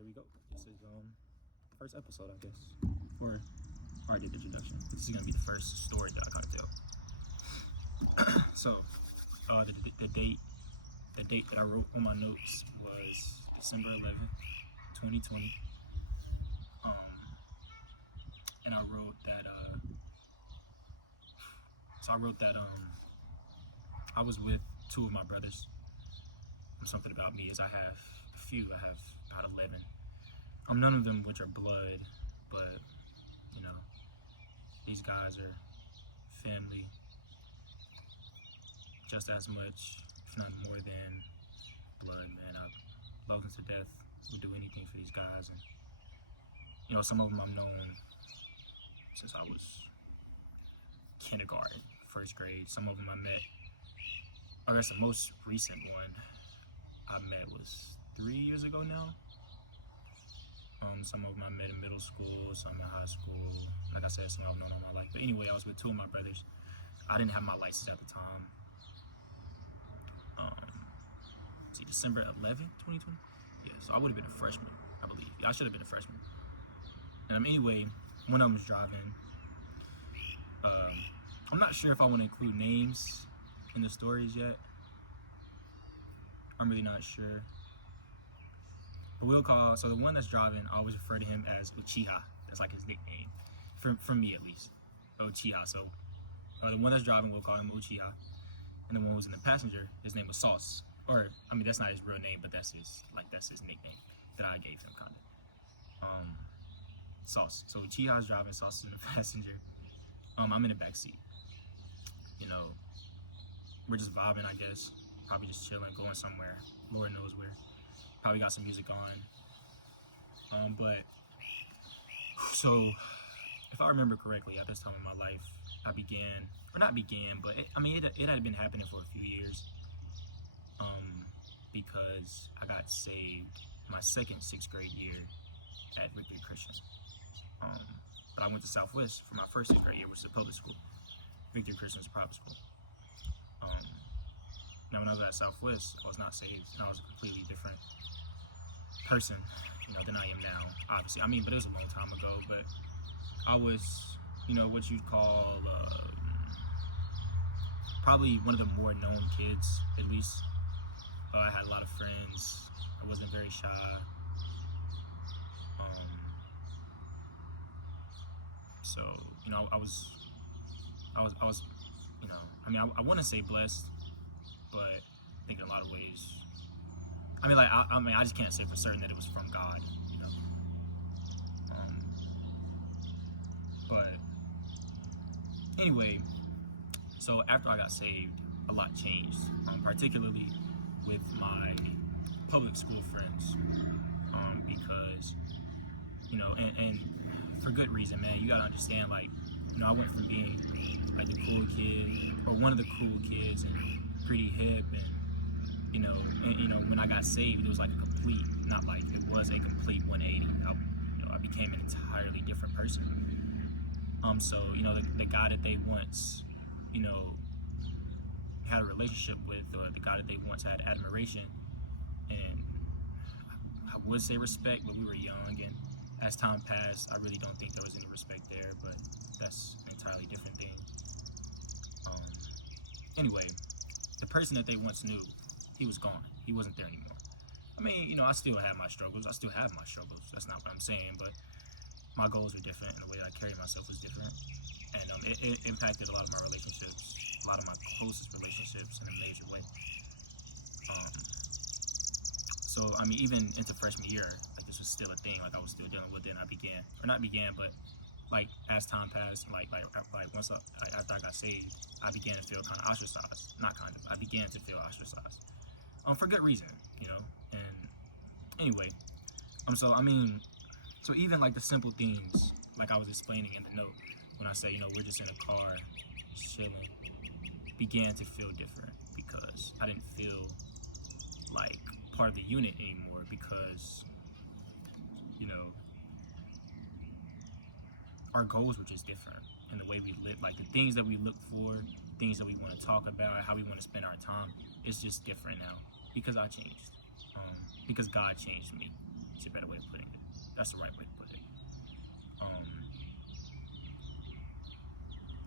here we go. This is first episode, I guess, or I did the introduction. This is gonna be the first story that I gotta tell. So, the date that I wrote on my notes was December 11th, 2020. And I wrote that. I was with two of my brothers. Something about me is I have a few. I have about 11. None of them which are blood, but you know, these guys are family just as much, if not more than blood, man. I love them to death. Would do anything for these guys, and you know, some of them I've known since I was kindergarten, first grade. Some of them I met. I guess the most recent one I met was 3 years ago now. Some of them I met in middle school, some in high school. Like I said, some I've known all my life. But anyway, I was with two of my brothers. I didn't have my license at the time. December 11th, 2020? Yeah, so I would have been a freshman, I believe. Yeah, I should have been a freshman. Anyway, when I was driving, I'm not sure if I want to include names in the stories yet. I'm really not sure. But we'll call, so the one that's driving, I always refer to him as Uchiha. That's like his nickname, from me at least. Uchiha. So the one that's driving, we'll call him Uchiha. And the one who was in the passenger, his name was Sauce. Or, I mean, that's not his real name, but that's his nickname that I gave him, kind of. Sauce. So Uchiha's driving, Sauce is in the passenger. I'm in the back seat. You know, we're just vibing, I guess. Probably just chilling, going somewhere. Lord knows where. Probably got some music on. So if I remember correctly, at this time in my life, I began, but it had been happening for a few years. Because I got saved my second sixth grade year at Victory Christian. But I went to Southwest for my first sixth grade year, which is a public school. Victory Christian is a private school. Now when I was at Southwest, I was not saved. I was a completely different person, you know, than I am now, obviously. But it was a long time ago, but I was, you know, what you'd call probably one of the more known kids, at least. I had a lot of friends. I wasn't very shy. So, you know, I was, you know, I want to say blessed, but I think in a lot of ways, I just can't say for certain that it was from God, you know. But anyway, so after I got saved, a lot changed, particularly with my public school friends, because, you know, and for good reason, man. You gotta understand, like, you know, I went from being like the cool kid, or one of the cool kids, and pretty hip, and you know, when I got saved, it was like a complete, not like it was a complete 180. I became an entirely different person. So you know, the guy that they once, you know, had a relationship with, or the guy that they once had admiration, and I would say respect, but we were young, and as time passed, I really don't think there was any respect there, but that's an entirely different thing. Anyway, the person that they once knew, he was gone. He wasn't there anymore. You know, I still have my struggles. I still have my struggles. That's not what I'm saying, but my goals were different, and the way that I carried myself was different. And it impacted a lot of my relationships, a lot of my closest relationships in a major way. So, even into freshman year, like, this was still a thing. Like, I was still dealing with it, and but like, as time passed, like once after I got saved, I began to feel kind of ostracized. I began to feel ostracized. For good reason, you know. And anyway, so even like the simple things, like I was explaining in the note, when I say, you know, we're just in a car, chilling, began to feel different, because I didn't feel like part of the unit anymore, because, you know, our goals were just different, and the way we live, like the things that we look for, things that we want to talk about, how we want to spend our time, it's just different now, because I changed, because God changed me. It's a better way of putting it. That's the right way to put it.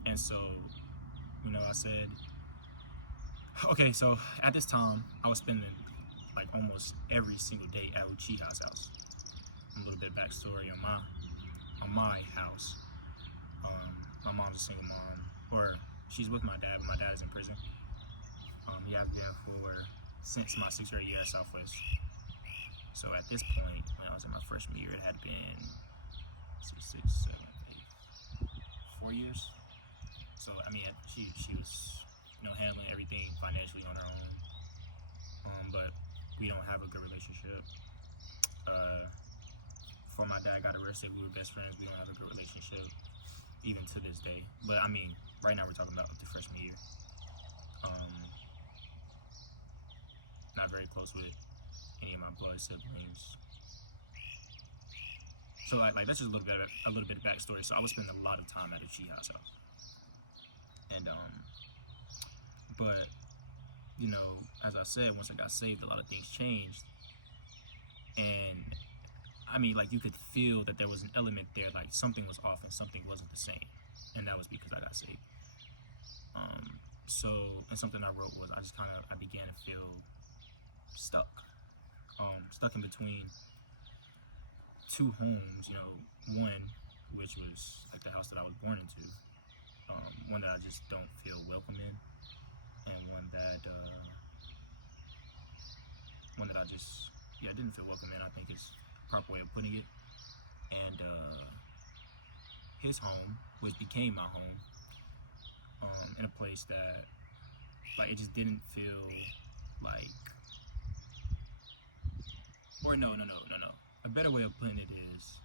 And so, I said, okay, so at this time, I was spending like almost every single day at Uchiha's house. A little bit of backstory on my house. My mom's a single mom, or she's with my dad, but my dad is in prison. He has been since my 6th grade year at Southwest. So at this point, when I was in my freshman year, it had been 4 years. So I mean, she was handling everything financially on her own. But we don't have a good relationship. Before my dad got arrested, we were best friends. We don't have a good relationship, even to this day. But I mean, right now we're talking about the freshman year. Not very close with any of my blood siblings. So like that's just a little bit of backstory. So I was spending a lot of time at Uchiha's house, and but as I said, once I got saved, a lot of things changed, and I mean, like, you could feel that there was an element there, like something was off and something wasn't the same, and that was because I got saved. And something I wrote was I began to feel stuck in between two homes. One which was like the house that I was born into, one that I just don't feel welcome in, and one that I just didn't feel welcome in, I think is the proper way of putting it. And his home, which became my home, in a place that, like, it just didn't feel like, or no. A better way of putting it is,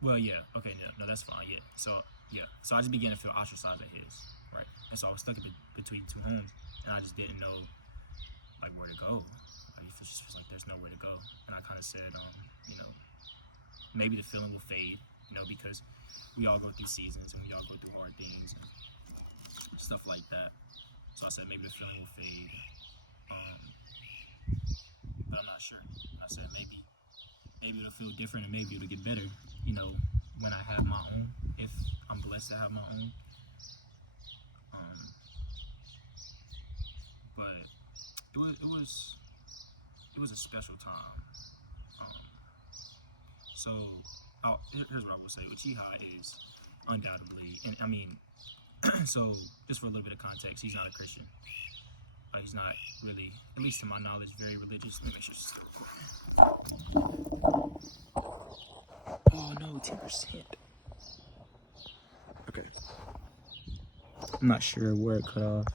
well, yeah, okay, no, that's fine, yeah. So I just began to feel ostracized at his, right? And so I was stuck between two homes, and I just didn't know, like, where to go. Like, it just feels like there's nowhere to go. And I kind of said, maybe the feeling will fade, because we all go through seasons and we all go through hard things and stuff like that. So I said maybe the feeling will fade, but I'm not sure. I said maybe it'll feel different and maybe it'll get better, when I have my own, if I'm blessed to have my own. But it was a special time. So here's what I will say. Uchiha is undoubtedly, and I mean, so just for a little bit of context, he's not a Christian. He's not really, at least to my knowledge, very religious. Let me make sure it's still recording. Oh no, 10%. Okay. I'm not sure where it cut off.